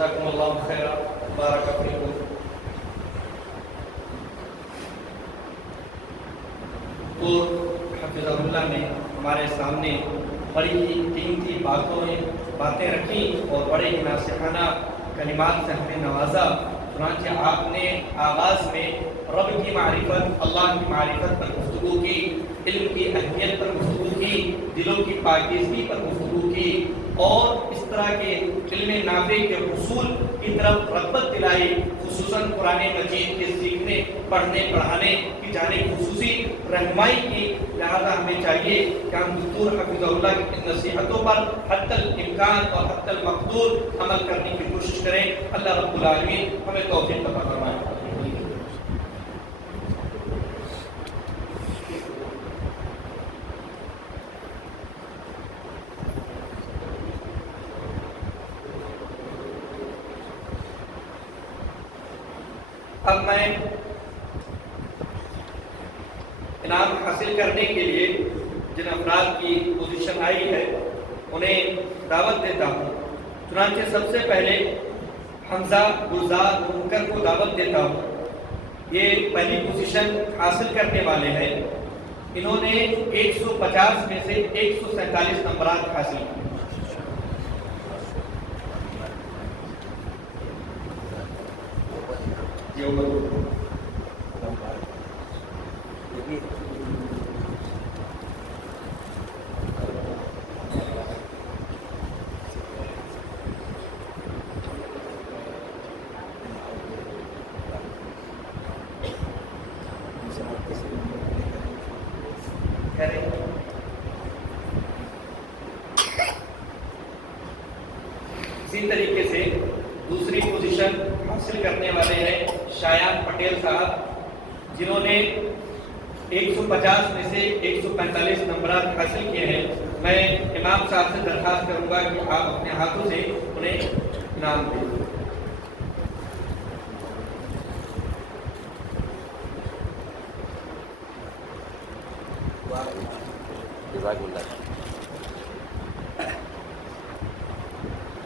جزاکم اللہ خیر، بارک فیکم۔ تو حفظ اللہ نے ہمارے سامنے بڑی ہی قیمتی باتیں رکھیں اور بڑے ہی ناصحانہ کلمات سے ہمیں نوازا۔ چنانچہ آپ نے آغاز میں رب کی معرفت، اللہ کی معرفت پر گفتگو کی، علم کی اہمیت پر گفتگو کی، دلوں کی پاکیزگی پر گفتگو کی، اور اس طرح کے علم نافع کے حصول کی طرف رغبت دلائی، خصوصاً قرآن مجید کے سیکھنے، پڑھنے، پڑھانے کی جانب خصوصی رہنمائی کی۔ لہذا ہمیں چاہیے کہ ہم دکتور حفظ اللہ کی ان نصیحتوں پر حتی الامکان اور حتی المقدور عمل کرنے کی کوشش کریں۔ اللہ رب العالمین ہمیں توفیق عطا فرمائے۔ اب میں انعام حاصل کرنے کے لیے جن افراد کی پوزیشن آئی ہے انہیں دعوت دیتا ہوں۔ چنانچہ سب سے پہلے حمزہ گلزار منکر کو دعوت دیتا ہوں۔ یہ پہلی پوزیشن حاصل کرنے والے ہیں۔ انہوں نے 150 میں سے 147 نمبرات حاصل کیے۔ اسی طریقے سے دوسری پوزیشن حاصل کرنے والے ہیں شایان پٹیل صاحب، جنہوں نے 150 میں سے 145 نمبرات حاصل کیے ہیں۔ میں امام صاحب سے درخواست کروں گا کہ آپ اپنے ہاتھوں سے انہیں انعام دیں۔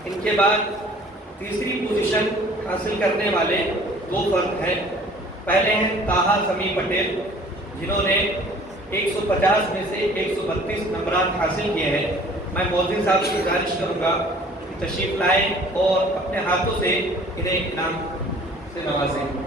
ان کے بعد تیسری پوزیشن حاصل کرنے والے دو فرد ہیں۔ پہلے ہیں طاہا سمیع پٹیل، جنہوں نے 150 میں سے 132 نمبرات حاصل کیے ہیں۔ میں مؤذن صاحب سے گزارش کروں گا کہ تشریف لائیں اور اپنے ہاتھوں سے انہیں انعام سے نوازیں۔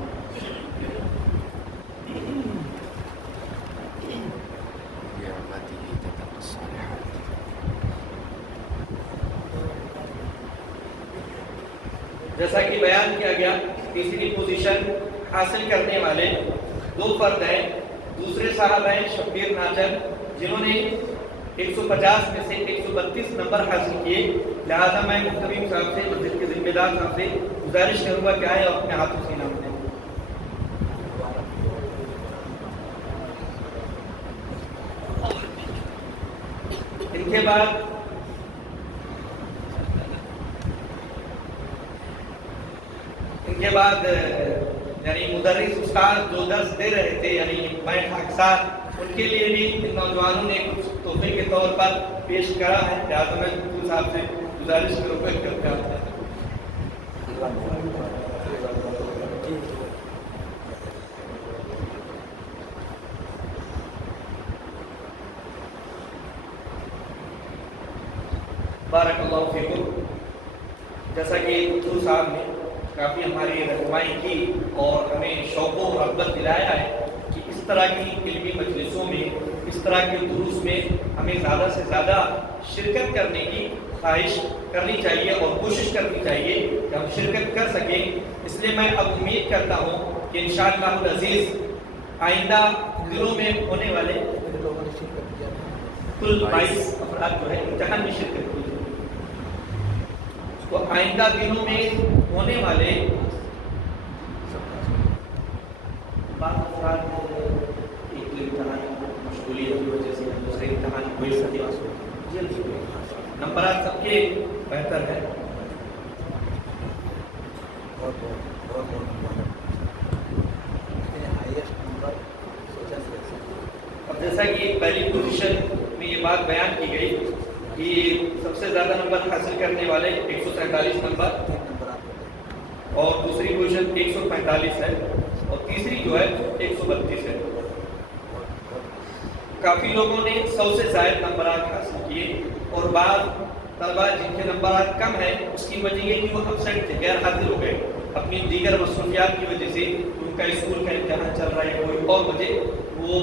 جیسا کہ بیان کیا گیا، تیسری پوزیشن حاصل کرنے والے دو فرد ہیں۔ دوسرے صاحب ہیں شبیر ناچر، جنہوں نے 150 میں سے 132 نمبر حاصل کیے۔ لہذا میں محترم صاحب سے، مسجد کے ذمہ دار صاحب سے گزارش کروں گا کہ آئے اور اپنے ہاتھوں سے انعام دیں۔ ان کے بعد یعنی مدرس استاد جو درس دے رہے تھے، یعنی میں خاکسار، ان کے لیے بھی ان نوجوانوں نے کچھ تحفے کے طور پر پیش کرا ہے۔ لہٰذا میں دکتور صاحب سے گزارش کروں گا بارک اللہ فیکم۔ جیسا کہ دکتور صاحب نے کافی ہماری رہنمائی کی اور ہمیں شوق و رغبت دلایا ہے کہ اس طرح کی علمی مجلسوں میں، اس طرح کے دروس میں ہمیں زیادہ سے زیادہ شرکت کرنے کی خواہش کرنی چاہیے اور کوشش کرنی چاہیے کہ ہم شرکت کر سکیں۔ اس لیے میں اب امید کرتا ہوں کہ انشاءاللہ العزیز آئندہ دنوں میں ہونے والے کل 22 افراد جو ہے امتحان میں شرکت کی، تو آئندہ دنوں میں ہونے والے بعض افراد ایک امتحان مشغولیت کی وجہ سے دوسرے امتحان کوئی جلدی نمبرات سب کے بہتر ہے۔ اب جیسا کہ پہلی پوزیشن میں یہ بات بیان کی گئی کہ سب سے زیادہ نمبر حاصل کرنے والے 147 نمبر اور دوسری پوزیشن 145 ہے اور تیسری جو ہے 132 ہے۔ کافی لوگوں نے 100 سے زائد نمبرات حاصل کیے اور بعض طلبہ جن کے نمبرات کم ہیں اس کی وجہ یہ کہ وہ ابسینٹ تھے، غیر حاضر ہو گئے اپنی دیگر مصروفیات کی وجہ سے، ان کا اسکول کا امتحان چل رہا ہے، کوئی اور وجہ وہ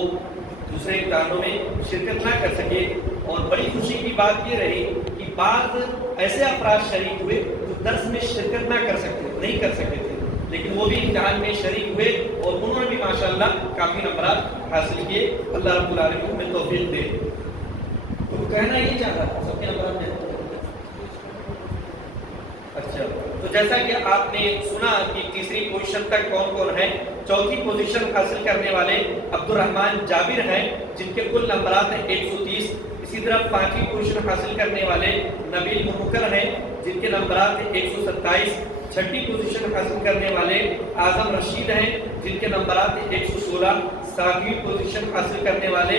دوسرے امتحانوں میں شرکت نہ کر سکے۔ اور بڑی خوشی کی بات یہ رہی کہ بعض ایسے افراد شریک ہوئے جو درس میں شرکت نہیں کر سکتے تھے، لیکن وہ بھی امتحان میں شریک ہوئے اور انہوں نے بھی ماشاءاللہ کافی نمبرات حاصل کیے۔ اللہ رب العالمین ہمیں توفیق دے۔ تو کہنا یہ چاہ رہا تھا سب کے نمبرات میں اچھا، تو جیسا کہ آپ نے سنا کہ تیسری پوزیشن تک کون کون ہے، چوتھی پوزیشن حاصل کرنے والے عبد الرحمن جابر ہیں جن کے کل نمبرات ہیں 130۔ اسی طرح پانچویں پوزیشن حاصل کرنے والے نبیل مبکر ہیں جن کے نمبرات ہیں 127۔ چھٹی پوزیشن حاصل کرنے والے اعظم رشید ہیں جن کے نمبرات ہیں 116۔ ساتویں پوزیشن حاصل کرنے والے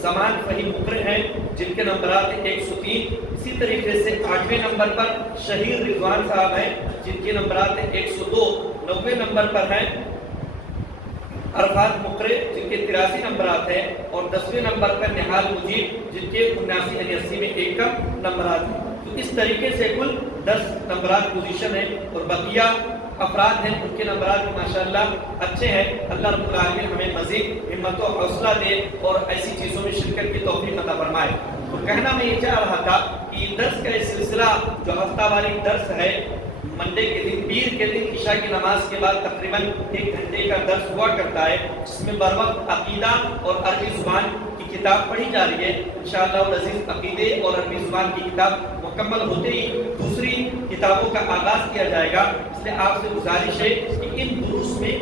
زمان فہیم مقر ہیں جن کے نمبرات ہیں 103۔ اسی طریقے سے 8ویں نمبر پر شہیر رضوان صاحب ہیں جن کے نمبرات ہیں 102۔ 9ویں نمبر پر ہیں عرفات مقرے جن کے 83 نمبرات ہیں اور 10ویں نمبر پر نہال مجید جن کے 79 میں ایک کا نمبرات ہیں۔ تو اس طریقے سے کل 10 نمبرات پوزیشن ہیں اور بقیہ افراد ہیں ان کے نمبرات بھی ماشاءاللہ اچھے ہیں۔ اللہ رب العالمین ہمیں مزید ہمت و حوصلہ دے اور ایسی چیزوں میں شرکت کی توفیق عطا فرمائے۔ تو کہنا میں یہ چاہ رہا تھا کہ درس کا یہ سلسلہ جو ہفتہ واری درس ہے، منڈے کے دن پیر کے دن عشاء کی نماز کے بعد تقریباً 1 گھنٹے کا درس ہوا کرتا ہے، اس میں بر وقت عقیدہ اور عربی زبان کی کتاب پڑھی جا رہی ہے۔ انشاءاللہ العزیز عقیدے اور عربی زبان کی کتاب مکمل ہوتے ہی دوسری کتابوں کا آغاز کیا جائے گا۔ اس لیے آپ سے گزارش ہے کہ ان دروس میں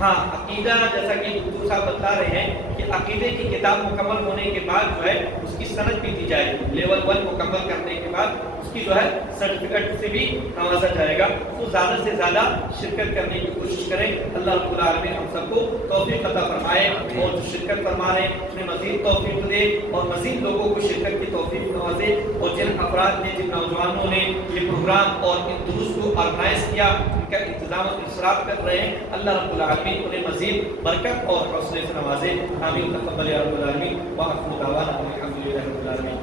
عقیدہ، جیسا کہ دکتور صاحب بتا رہے ہیں کہ عقیدے کی کتاب مکمل ہونے کے بعد جو ہے اس کی سند بھی دی جائے گی، لیول 1 مکمل کرنے کے بعد اس کی جو ہے سرٹیفکیٹ سے بھی نوازا جائے گا۔ تو زیادہ سے زیادہ شرکت کرنے کی کوشش کریں۔ اللہ رب العالمین ہم سب کو توفیق عطا فرمائے اور جو شرکت فرما رہے ہیں انہیں مزید توفیق دے اور مزید لوگوں کو شرکت کی توفیق نوازے۔ اور جن افراد نے، جن نوجوانوں نے یہ پروگرام اور ان دروس کو آرگنائز کیا، ان کا انتظام و انصراف کر رہے ہیں، اللہ رب العالمین انہیں مزید برکت اور حوصلے سے نوازے۔ آمین تقبل یا رب العالمین۔ وآخر دعوانا الحمد للہ رب العالمین۔